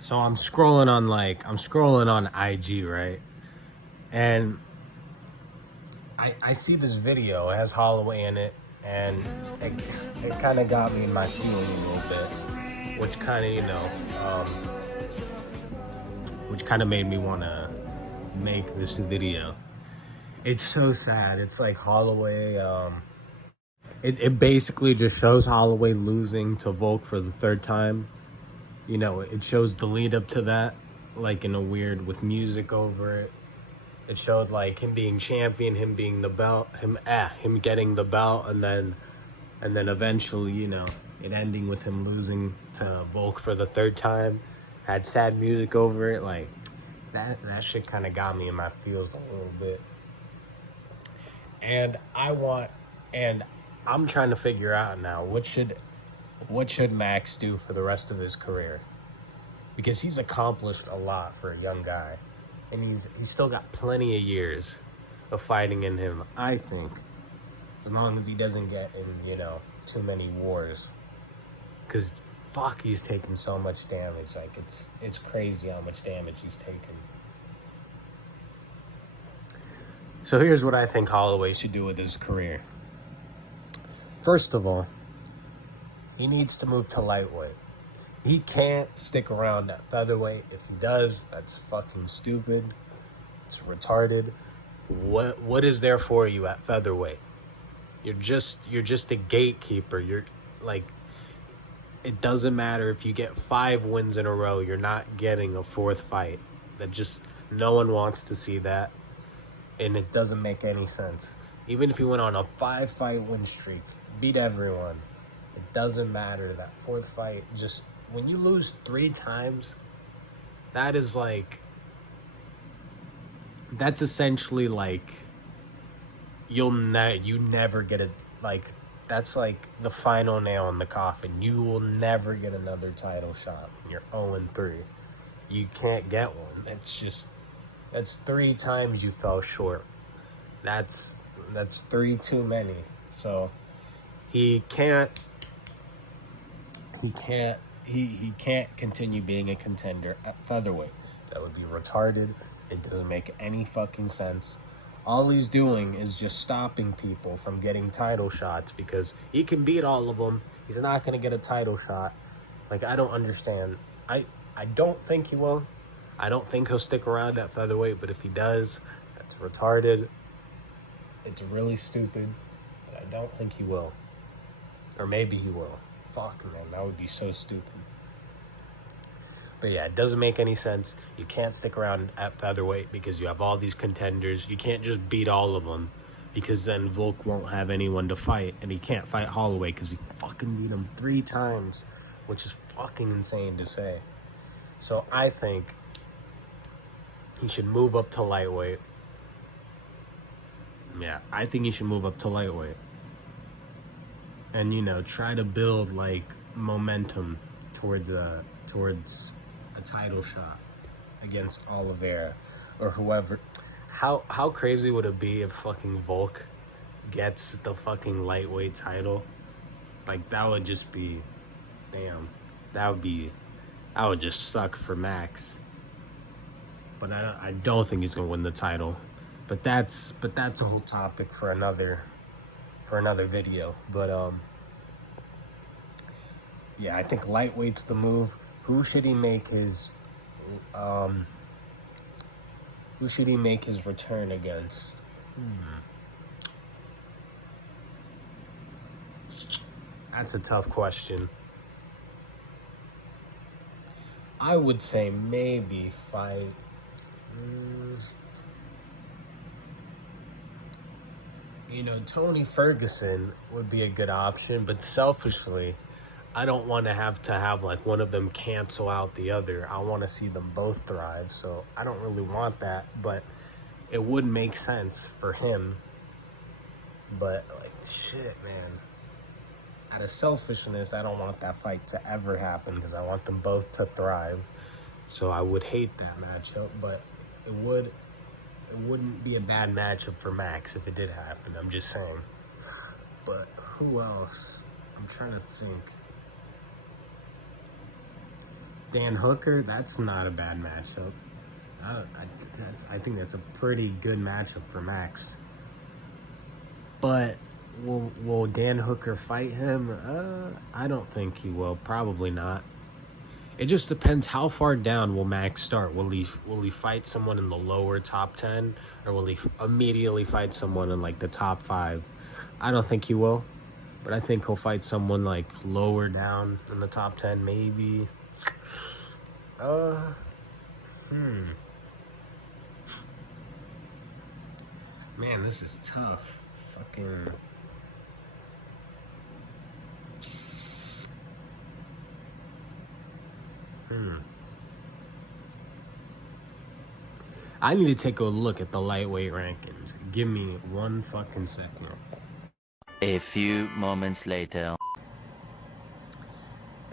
So I'm scrolling on IG, right? And I see this video. It has Holloway in it, and it kind of got me in my feelings a little bit, which kind of, which kind of made me want to make this video. It's so sad. It's like Holloway, it basically just shows Holloway losing to Volk for the third time. You know, it shows the lead up to that, like in a weird, with music over it. It showed like him being champion, him being the belt, him getting the belt, and then eventually, you know, it ending with him losing to Volk for the third time. Had sad music over it. Like that shit kind of got me in my feels a little bit. And I'm trying to figure out now what should Max do for the rest of his career, because he's accomplished a lot for a young guy, and he's still got plenty of years of fighting in him, I think, as long as he doesn't get in, you know, too many wars, because fuck, he's taken so much damage. Like it's crazy how much damage he's taken. So here's what I think Holloway should do with his career. First of all, he needs to move to lightweight. He can't stick around at featherweight. If he does, that's fucking stupid. It's retarded. What is there for you at featherweight? You're just a gatekeeper. You're like, it doesn't matter if you get 5 wins in a row, you're not getting a 4th fight. That just, no one wants to see that. And it doesn't make any sense. Even if you went on a 5-fight win streak, beat everyone, it doesn't matter. That 4th fight, just when you lose 3 times, that is like, that's essentially like you never get it. Like, that's like the final nail in the coffin. You will never get another title shot when you're 0-3. You can't get one. That's 3 times you fell short. That's 3 too many. So he can't continue being a contender at featherweight. That would be retarded. It doesn't make any fucking sense. All he's doing is just stopping people from getting title shots, because he can beat all of them. He's not going to get a title shot. Like, I don't understand. I don't think he will. I don't think he'll stick around at featherweight, but if he does, that's retarded. It's really stupid, but I don't think he will. Or maybe he will. Fuck, man, that would be so stupid. But yeah, it doesn't make any sense. You can't stick around at featherweight because you have all these contenders. You can't just beat all of them, because then Volk won't have anyone to fight, and he can't fight Holloway because he fucking beat him 3 times, which is fucking insane to say. So I think he should move up to lightweight. Yeah, I think he should move up to lightweight. And, you know, try to build, like, momentum towards a title shot against Oliveira or whoever. How crazy would it be if fucking Volk gets the fucking lightweight title? Like, that would just be, damn, that would just suck for Max. But I don't think he's gonna win the title. But that's a whole topic for another video. But yeah, I think lightweight's the move. Who should he make his return against? That's a tough question. I would say maybe fight. You know, Tony Ferguson would be a good option, but selfishly, I don't want to have like one of them cancel out the other. I want to see them both thrive, so I don't really want that, but it would make sense for him. But like, shit, man, out of selfishness, I don't want that fight to ever happen, because I want them both to thrive. So I would hate that matchup, but it wouldn't be a bad matchup for Max if it did happen. I'm just saying. But who else? I'm trying to think. Dan Hooker, that's not a bad matchup. I think that's a pretty good matchup for Max. But will Dan Hooker fight him? I don't think he will. Probably not. It just depends how far down will Max start. Will he fight someone in the lower top 10, or will he immediately fight someone in like the top 5? I don't think he will, but I think he'll fight someone like lower down in the top 10, maybe. Man, this is tough. Fucking. I need to take a look at the lightweight rankings. Give me 1 fucking second. A few moments later.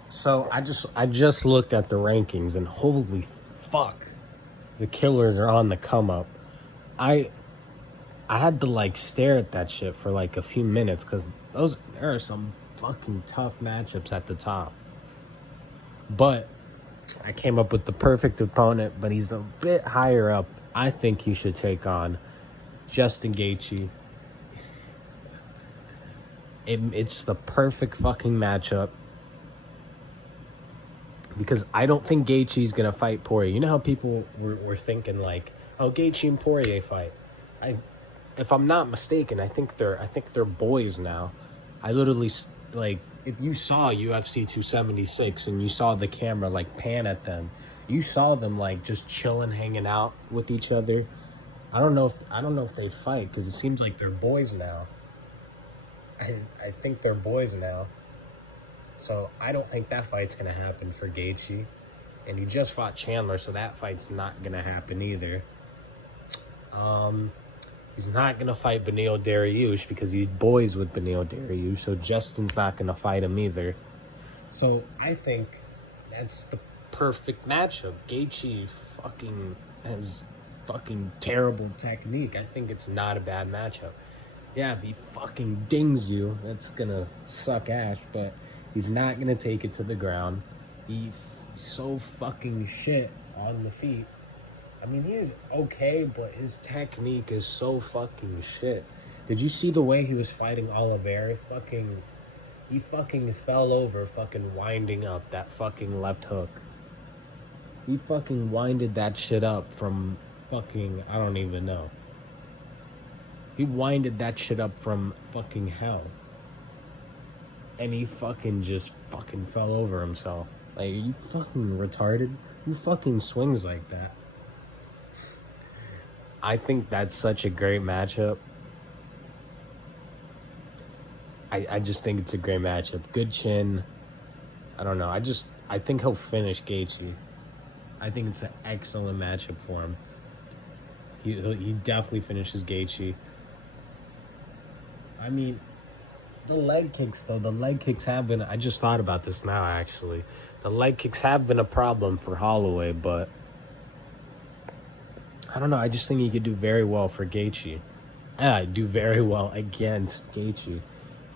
So I just looked at the rankings, and holy fuck, the killers are on the come up. I had to like stare at that shit for like a few minutes, because there are some fucking tough matchups at the top. But I came up with the perfect opponent, but he's a bit higher up. I think he should take on Justin Gaethje. It's the perfect fucking matchup, because I don't think Gaethje's gonna fight Poirier. You know how people were thinking like, oh, Gaethje and Poirier fight. If I'm not mistaken, I think they're boys now. I literally, like, if you saw UFC 276 and you saw the camera like pan at them, you saw them like just chilling, hanging out with each other. I don't know if they fight, because it seems like they're boys now. I think they're boys now. So I don't think that fight's gonna happen for Gaethje. And he just fought Chandler, so that fight's not gonna happen either. He's not gonna fight Beneil Dariush because he's boys with Beneil Dariush, so Justin's not gonna fight him either. So I think that's the perfect matchup. Gaethje fucking has fucking terrible technique. I think it's not a bad matchup. Yeah, if he fucking dings you, that's gonna suck ass, but he's not gonna take it to the ground. He's so fucking shit on the feet. I mean, he is okay, but his technique is so fucking shit. Did you see the way he was fighting Oliveira? He fucking fell over fucking winding up that fucking left hook. He fucking winded that shit up from fucking, I don't even know. He winded that shit up from fucking hell. And he fucking just fucking fell over himself. Like, are you fucking retarded? Who fucking swings like that? I think that's such a great matchup. I just think it's a great matchup. Good chin. I don't know. I think he'll finish Gaethje. I think it's an excellent matchup for him. He definitely finishes Gaethje. I mean, the leg kicks, though. The leg kicks have been... I just thought about this now, actually. The leg kicks have been a problem for Holloway, but... I don't know. I just think he could do very well for Gaethje. Yeah, do very well against Gaethje.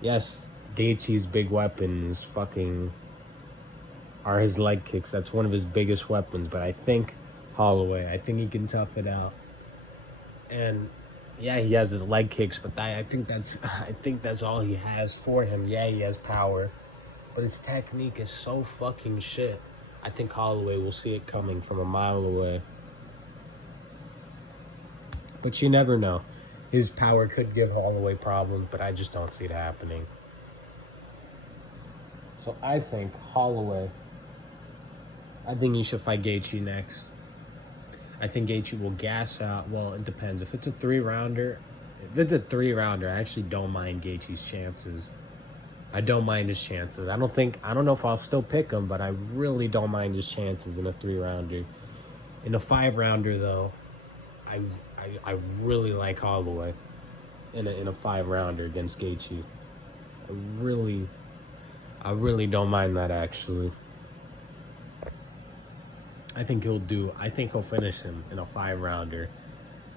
Yes, Gaethje's big weapons fucking are his leg kicks. That's one of his biggest weapons. But I think Holloway, I think he can tough it out. And yeah, he has his leg kicks, but I think that's all he has for him. Yeah, he has power, but his technique is so fucking shit. I think Holloway will see it coming from a mile away. But you never know. His power could give Holloway problems, but I just don't see it happening. So I think Holloway, I think he should fight Gaethje next. I think Gaethje will gas out. Well, it depends. If it's a 3-rounder, I actually don't mind Gaethje's chances. I don't mind his chances. I don't know if I'll still pick him, but I really don't mind his chances in a 3-rounder. In a 5-rounder, though, I really like Holloway in a 5-rounder against Gaethje. I really don't mind that, actually. I think he'll finish him in a 5-rounder.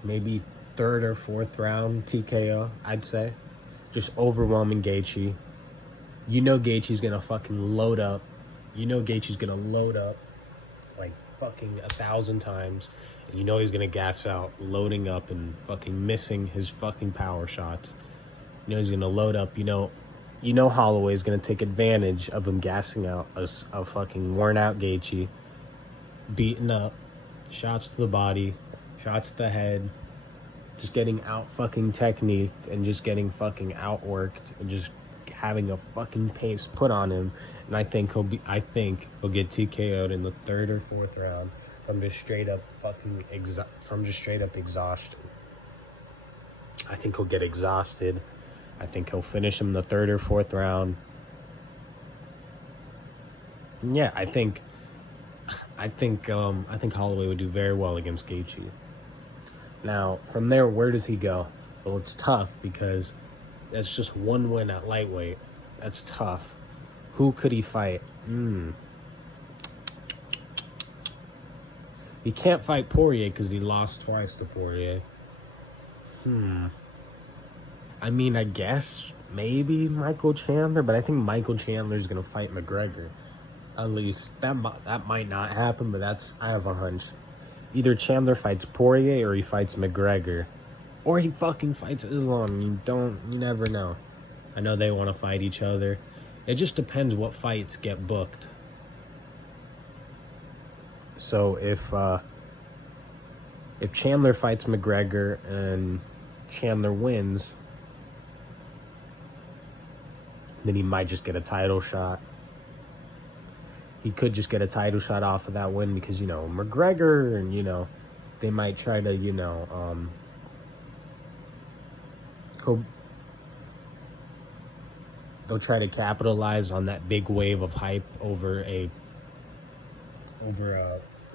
Maybe 3rd or 4th round TKO, I'd say. Just overwhelming Gaethje. You know Gaethje's gonna fucking load up. fucking 1,000 times. And you know he's gonna gas out, loading up and fucking missing his fucking power shots. You know he's gonna load up. You know Holloway's gonna take advantage of him gassing out a fucking worn out Gaethje, beaten up, shots to the body, shots to the head, just getting out fucking techniqued and just getting fucking outworked and just having a fucking pace put on him. And I think he'll get TKO'd in the 3rd or 4th round from just straight up exhaustion. I think he'll get exhausted. I think he'll finish him in the 3rd or 4th round. Yeah, I think Holloway would do very well against Gaethje. Now, from there, where does he go? Well, it's tough because that's just one win at lightweight. That's tough. Who could he fight? He can't fight Poirier because he lost twice to Poirier. I mean, I guess maybe Michael Chandler, but I think Michael Chandler's gonna fight McGregor. At least that might not happen, but I have a hunch. Either Chandler fights Poirier or he fights McGregor, or he fucking fights Islam. You never know. I know they want to fight each other. It just depends what fights get booked. So if Chandler fights McGregor and Chandler wins, then he might just get a title shot. He could just get a title shot off of that win because, McGregor and, they might try to, they'll try to capitalize on that big wave of hype over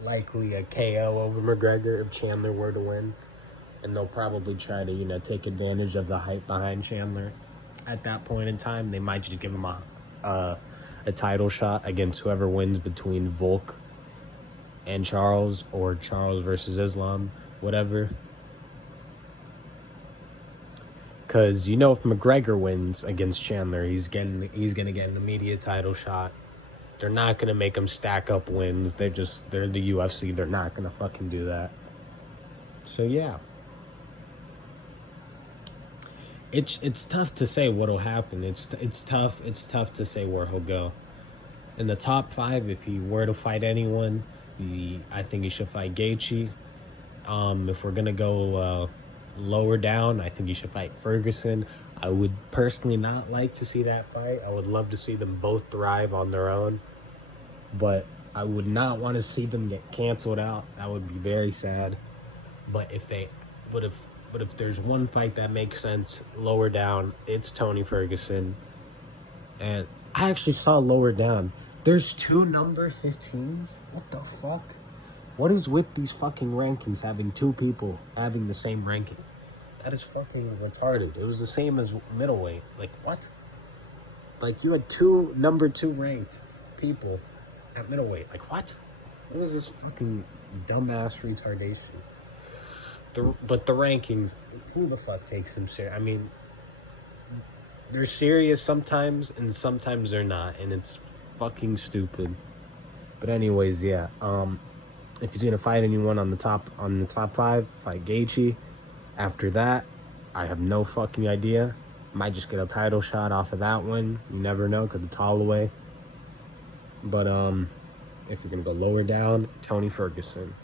likely a KO over McGregor if Chandler were to win. And they'll probably try to, take advantage of the hype behind Chandler. At that point in time, they might just give him a title shot against whoever wins between Volk and Charles, or Charles versus Islam, whatever. Because if McGregor wins against Chandler, he's gonna get an immediate title shot. They're not gonna make him stack up wins. They're the UFC. They're not gonna fucking do that. So yeah. It's tough to say what'll happen. It's tough to say where he'll go. In the top 5, if he were to fight anyone, I think he should fight Gaethje. If we're gonna go lower down, I think he should fight Ferguson. I would personally not like to see that fight. I would love to see them both thrive on their own, but I would not want to see them get canceled out. That would be very sad. But if there's one fight that makes sense lower down, it's Tony Ferguson. And I actually saw lower down, there's 2 number 15s? What the fuck? What is with these fucking rankings having 2 people having the same ranking? That is fucking retarded. It was the same as middleweight. Like, what? Like, you had 2 number 2 ranked people at middleweight. Like, what? What was this fucking dumbass retardation? But the rankings, who the fuck takes them serious? I mean, they're serious sometimes, and sometimes they're not, and it's fucking stupid. But anyways, yeah. If he's gonna fight anyone on the top 5, fight Gaethje. After that, I have no fucking idea. Might just get a title shot off of that one. You never know, because it's Holloway. But if we're gonna go lower down, Tony Ferguson.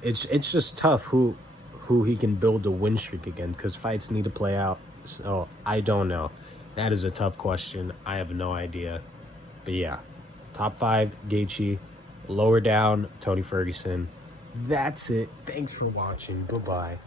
It's just tough who he can build a win streak against, because fights need to play out. So I don't know. That is a tough question. I have no idea. But yeah, top 5, Gaethje. Lower down, Tony Ferguson. That's it. Thanks for watching. Bye-bye.